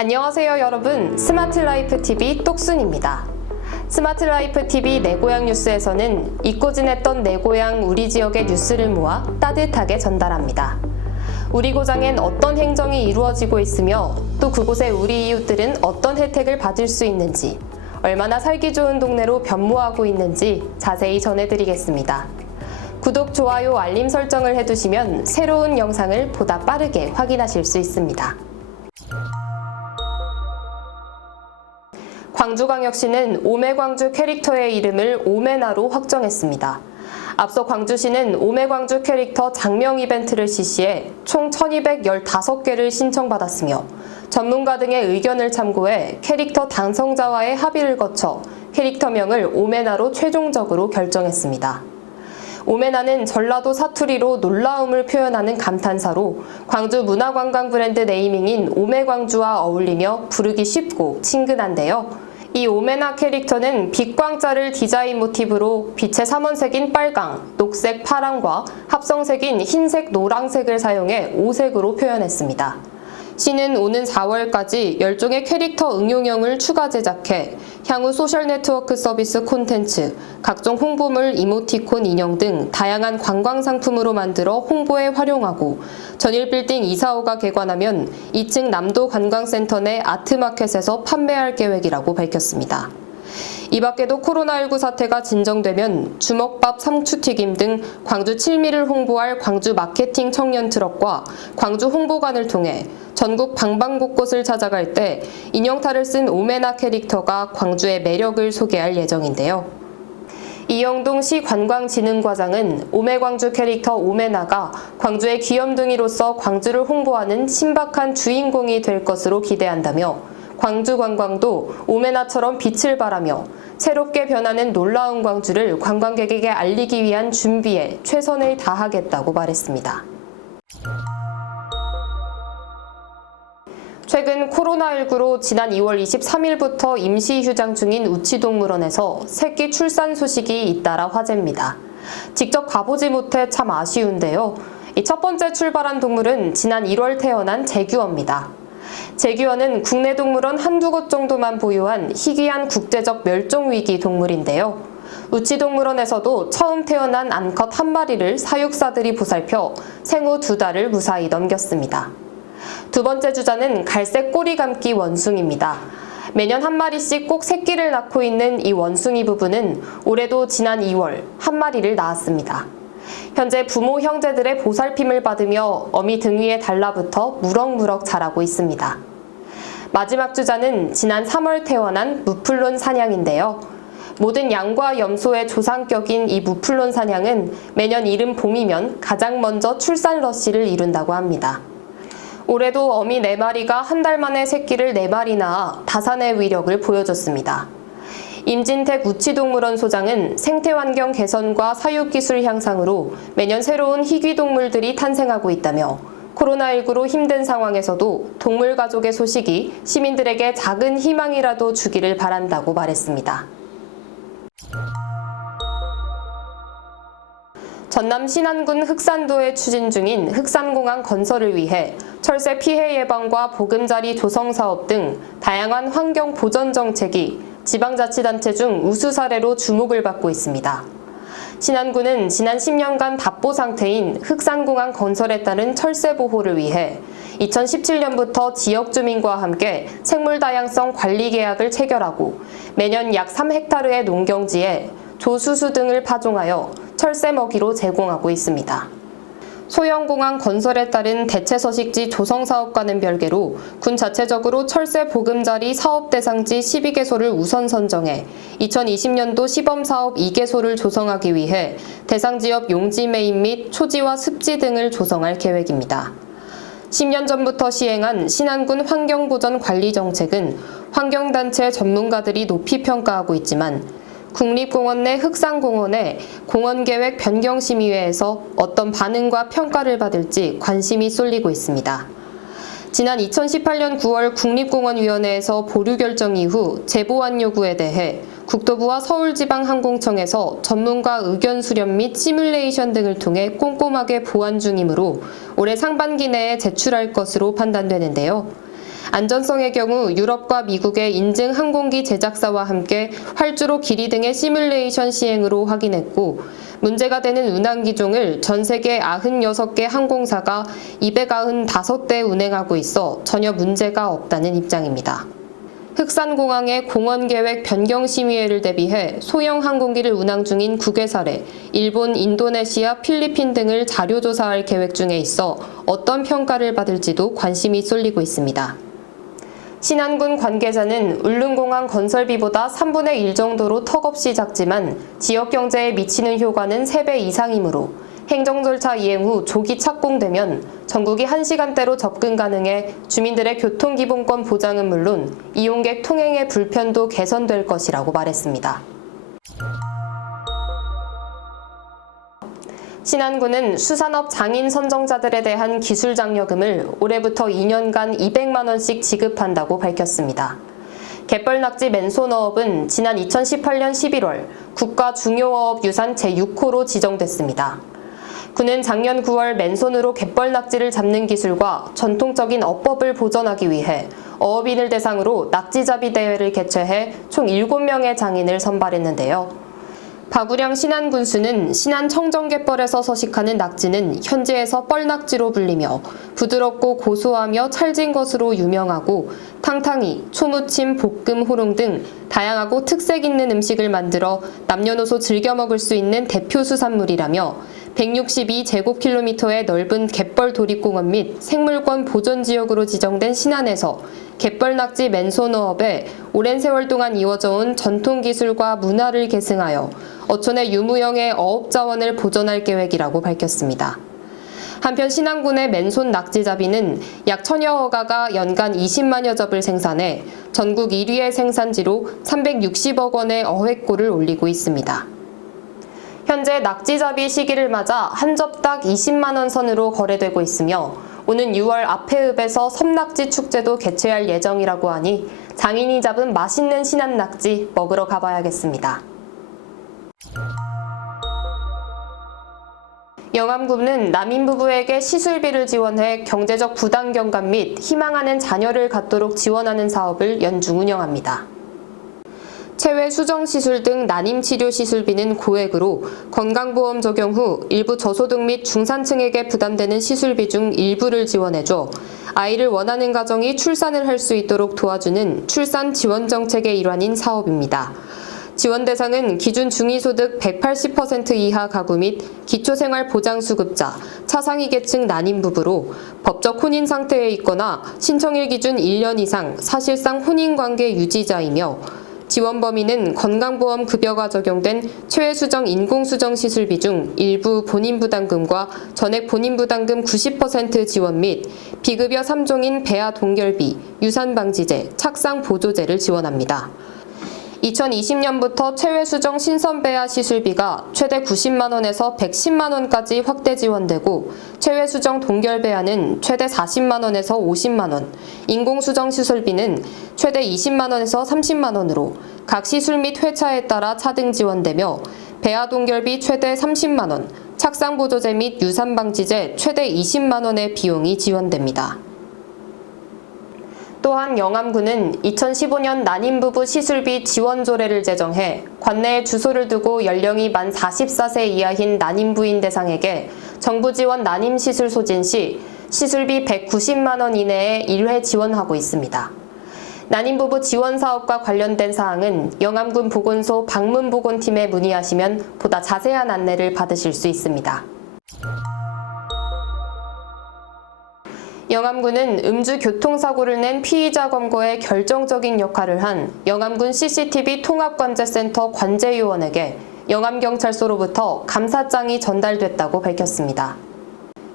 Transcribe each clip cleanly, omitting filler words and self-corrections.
안녕하세요 여러분, 스마트라이프TV 똑순입니다. 스마트라이프TV 내고향 뉴스에서는 잊고 지냈던 내고향 우리 지역의 뉴스를 모아 따뜻하게 전달합니다. 우리 고장엔 어떤 행정이 이루어지고 있으며 또 그곳의 우리 이웃들은 어떤 혜택을 받을 수 있는지, 얼마나 살기 좋은 동네로 변모하고 있는지 자세히 전해드리겠습니다. 구독, 좋아요, 알림 설정을 해두시면 새로운 영상을 보다 빠르게 확인하실 수 있습니다. 광주광역시는 오매광주 캐릭터의 이름을 오매나로 확정했습니다. 앞서 광주시는 오매광주 캐릭터 장명 이벤트를 실시해 총 1215개를 신청받았으며 전문가 등의 의견을 참고해 캐릭터 당선자와의 합의를 거쳐 캐릭터명을 오매나로 최종적으로 결정했습니다. 오매나는 전라도 사투리로 놀라움을 표현하는 감탄사로 광주 문화관광 브랜드 네이밍인 오매광주와 어울리며 부르기 쉽고 친근한데요. 이 오매나 캐릭터는 빛광자를 디자인 모티브로 빛의 삼원색인 빨강, 녹색, 파랑과 합성색인 흰색, 노랑색을 사용해 5색으로 표현했습니다. 시는 오는 4월까지 10종의 캐릭터 응용형을 추가 제작해 향후 소셜네트워크 서비스 콘텐츠, 각종 홍보물, 이모티콘, 인형 등 다양한 관광 상품으로 만들어 홍보에 활용하고 전일 빌딩 2, 4호가 개관하면 2층 남도 관광센터 내 아트마켓에서 판매할 계획이라고 밝혔습니다. 이 밖에도 코로나19 사태가 진정되면 주먹밥, 상추튀김 등 광주 칠미를 홍보할 광주 마케팅 청년 트럭과 광주 홍보관을 통해 전국 방방곳곳을 찾아갈 때 인형탈을 쓴 오매나 캐릭터가 광주의 매력을 소개할 예정인데요. 이영동 시 관광진흥과장은 오매광주 캐릭터 오매나가 광주의 귀염둥이로서 광주를 홍보하는 신박한 주인공이 될 것으로 기대한다며 광주 관광도 오매나처럼 빛을 발하며 새롭게 변하는 놀라운 광주를 관광객에게 알리기 위한 준비에 최선을 다하겠다고 말했습니다. 최근 코로나19로 지난 2월 23일부터 임시 휴장 중인 우치동물원에서 새끼 출산 소식이 잇따라 화제입니다. 직접 가보지 못해 참 아쉬운데요. 이 첫 번째 출발한 동물은 지난 1월 태어난 제규어입니다. 제규어는 국내 동물원 한두 곳 정도만 보유한 희귀한 국제적 멸종위기 동물인데요. 우치동물원에서도 처음 태어난 암컷 한 마리를 사육사들이 보살펴 생후 2달을 무사히 넘겼습니다. 두 번째 주자는 갈색 꼬리감기 원숭이입니다. 매년 한 마리씩 꼭 새끼를 낳고 있는 이 원숭이 부부는 올해도 지난 2월 한 마리를 낳았습니다. 현재 부모 형제들의 보살핌을 받으며 어미 등 위에 달라붙어 무럭무럭 자라고 있습니다. 마지막 주자는 지난 3월 태어난 무플론 사냥인데요. 모든 양과 염소의 조상격인 이 무플론 사냥은 매년 이른 봄이면 가장 먼저 출산 러시를 이룬다고 합니다. 올해도 어미 4마리가 한 달 만에 새끼를 4마리 낳아 다산의 위력을 보여줬습니다. 임진택 우치동물원 소장은 생태환경 개선과 사육기술 향상으로 매년 새로운 희귀동물들이 탄생하고 있다며 코로나19로 힘든 상황에서도 동물 가족의 소식이 시민들에게 작은 희망이라도 주기를 바란다고 말했습니다. 전남 신안군 흑산도에 추진 중인 흑산공항 건설을 위해 철새 피해 예방과 보금자리 조성 사업 등 다양한 환경 보전 정책이 지방자치단체 중 우수 사례로 주목을 받고 있습니다. 신안군은 지난 10년간 답보 상태인 흑산공항 건설에 따른 철새 보호를 위해 2017년부터 지역 주민과 함께 생물다양성 관리 계약을 체결하고 매년 약 3헥타르의 농경지에 조수수 등을 파종하여 철새 먹이로 제공하고 있습니다. 소형공항 건설에 따른 대체서식지 조성 사업과는 별개로 군 자체적으로 철새 보금자리 사업 대상지 12개소를 우선 선정해 2020년도 시범사업 2개소를 조성하기 위해 대상지역 용지 매입 및 초지와 습지 등을 조성할 계획입니다. 10년 전부터 시행한 신안군 환경보전관리정책은 환경단체 전문가들이 높이 평가하고 있지만 국립공원 내 흑산공원의 공원계획 변경심의회에서 어떤 반응과 평가를 받을지 관심이 쏠리고 있습니다. 지난 2018년 9월 국립공원위원회에서 보류 결정 이후 제보안 요구에 대해 국토부와 서울지방항공청에서 전문가 의견 수렴 및 시뮬레이션 등을 통해 꼼꼼하게 보완 중이므로 올해 상반기 내에 제출할 것으로 판단되는데요. 안전성의 경우 유럽과 미국의 인증 항공기 제작사와 함께 활주로 길이 등의 시뮬레이션 시행으로 확인했고, 문제가 되는 운항 기종을 전 세계 96개 항공사가 295대 운행하고 있어 전혀 문제가 없다는 입장입니다. 흑산공항의 공원계획 변경 심의회를 대비해 소형 항공기를 운항 중인 국외사례, 일본, 인도네시아, 필리핀 등을 자료조사할 계획 중에 있어 어떤 평가를 받을지도 관심이 쏠리고 있습니다. 신안군 관계자는 울릉공항 건설비보다 3분의 1 정도로 턱없이 작지만 지역 경제에 미치는 효과는 3배 이상이므로 행정 절차 이행 후 조기 착공되면 전국이 1시간대로 접근 가능해 주민들의 교통기본권 보장은 물론 이용객 통행의 불편도 개선될 것이라고 말했습니다. 신안군은 수산업 장인 선정자들에 대한 기술장려금을 올해부터 2년간 200만 원씩 지급한다고 밝혔습니다. 갯벌낙지 맨손어업은 지난 2018년 11월 국가중요어업유산 제6호로 지정됐습니다. 군은 작년 9월 맨손으로 갯벌낙지를 잡는 기술과 전통적인 어법을 보존하기 위해 어업인을 대상으로 낙지잡이 대회를 개최해 총 7명의 장인을 선발했는데요. 박우량 신안군수는 신안 청정갯벌에서 서식하는 낙지는 현지에서 뻘낙지로 불리며 부드럽고 고소하며 찰진 것으로 유명하고 탕탕이, 초무침, 볶음, 호롱 등 다양하고 특색 있는 음식을 만들어 남녀노소 즐겨 먹을 수 있는 대표 수산물이라며 162제곱킬로미터의 넓은 갯벌 도립공원 및 생물권 보존지역으로 지정된 신안에서 갯벌낙지 맨손어업에 오랜 세월 동안 이어져 온 전통기술과 문화를 계승하여 어촌의 유무형의 어업자원을 보존할 계획이라고 밝혔습니다. 한편 신안군의 맨손 낙지잡이는 약 1000여 허가가 연간 20만여 접을 생산해 전국 1위의 생산지로 360억 원의 어획고를 올리고 있습니다. 현재 낙지잡이 시기를 맞아 한 접딱 20만 원 선으로 거래되고 있으며 오는 6월 앞해읍에서 섬낙지 축제도 개최할 예정이라고 하니 장인이 잡은 맛있는 신안낙지 먹으러 가봐야겠습니다. 영암군은 난임 부부에게 시술비를 지원해 경제적 부담 경감 및 희망하는 자녀를 갖도록 지원하는 사업을 연중 운영합니다. 체외 수정시술 등 난임치료 시술비는 고액으로 건강보험 적용 후 일부 저소득 및 중산층에게 부담되는 시술비 중 일부를 지원해줘 아이를 원하는 가정이 출산을 할 수 있도록 도와주는 출산 지원 정책의 일환인 사업입니다. 지원 대상은 기준 중위소득 180% 이하 가구 및 기초생활보장수급자, 차상위 계층 난임 부부로 법적 혼인 상태에 있거나 신청일 기준 1년 이상 사실상 혼인관계 유지자이며 지원 범위는 건강보험 급여가 적용된 최외수정 인공수정 시술비 중 일부 본인부담금과 전액 본인부담금 90% 지원 및 비급여 3종인 배아 동결비, 유산방지제, 착상보조제를 지원합니다. 2020년부터 체외수정 신선배아 시술비가 최대 90만 원에서 110만 원까지 확대 지원되고 체외수정 동결배아는 최대 40만 원에서 50만 원, 인공수정 시술비는 최대 20만 원에서 30만 원으로 각 시술 및 회차에 따라 차등 지원되며 배아 동결비 최대 30만 원, 착상보조제 및 유산방지제 최대 20만 원의 비용이 지원됩니다. 또한 영암군은 2015년 난임부부 시술비 지원 조례를 제정해 관내에 주소를 두고 연령이 만 44세 이하인 난임부인 대상에게 정부 지원 난임시술 소진 시 시술비 190만 원 이내에 1회 지원하고 있습니다. 난임부부 지원 사업과 관련된 사항은 영암군 보건소 방문보건팀에 문의하시면 보다 자세한 안내를 받으실 수 있습니다. 영암군은 음주 교통사고를 낸 피의자 검거에 결정적인 역할을 한 영암군 CCTV 통합관제센터 관제요원에게 영암경찰서로부터 감사장이 전달됐다고 밝혔습니다.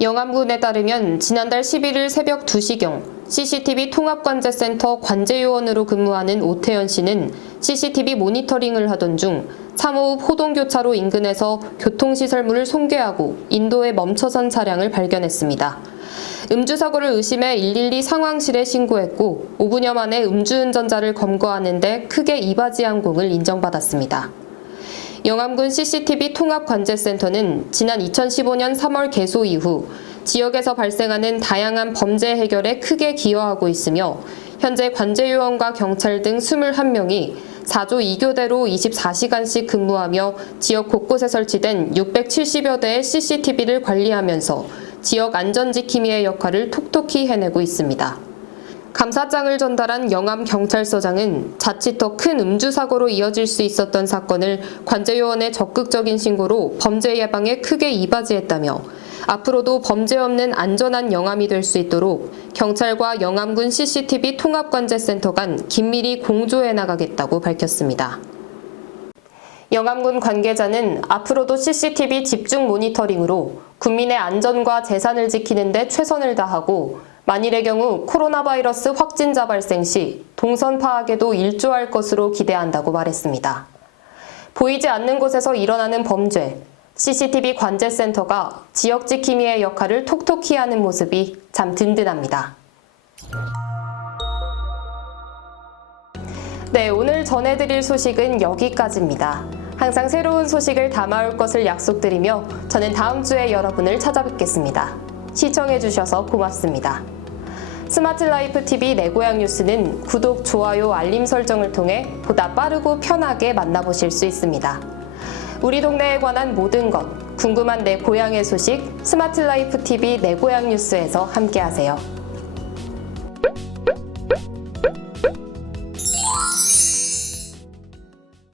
영암군에 따르면 지난달 11일 새벽 2시경 CCTV 통합관제센터 관제요원으로 근무하는 오태연 씨는 CCTV 모니터링을 하던 중 3호읍 호동교차로 인근에서 교통시설물을 손괴하고 인도에 멈춰선 차량을 발견했습니다. 음주사고를 의심해 112 상황실에 신고했고 5분여 만에 음주운전자를 검거하는데 크게 이바지한 공을 인정받았습니다. 영암군 CCTV 통합관제센터는 지난 2015년 3월 개소 이후 지역에서 발생하는 다양한 범죄 해결에 크게 기여하고 있으며 현재 관제요원과 경찰 등 21명이 4조 2교대로 24시간씩 근무하며 지역 곳곳에 설치된 670여 대의 CCTV를 관리하면서 지역 안전지킴이의 역할을 톡톡히 해내고 있습니다. 감사장을 전달한 영암경찰서장은 자칫 더 큰 음주사고로 이어질 수 있었던 사건을 관제요원의 적극적인 신고로 범죄 예방에 크게 이바지했다며 앞으로도 범죄 없는 안전한 영암이 될 수 있도록 경찰과 영암군 CCTV 통합관제센터 간 긴밀히 공조해 나가겠다고 밝혔습니다. 영암군 관계자는 앞으로도 CCTV 집중 모니터링으로 국민의 안전과 재산을 지키는 데 최선을 다하고 만일의 경우 코로나 바이러스 확진자 발생 시 동선 파악에도 일조할 것으로 기대한다고 말했습니다. 보이지 않는 곳에서 일어나는 범죄, CCTV 관제센터가 지역 지킴이의 역할을 톡톡히 하는 모습이 참 든든합니다. 네, 오늘 전해드릴 소식은 여기까지입니다. 항상 새로운 소식을 담아올 것을 약속드리며 저는 다음 주에 여러분을 찾아뵙겠습니다. 시청해주셔서 고맙습니다. 스마트라이프TV 내 고향 뉴스는 구독, 좋아요, 알림 설정을 통해 보다 빠르고 편하게 만나보실 수 있습니다. 우리 동네에 관한 모든 것, 궁금한 내 고향의 소식, 스마트라이프TV 내 고향 뉴스에서 함께하세요.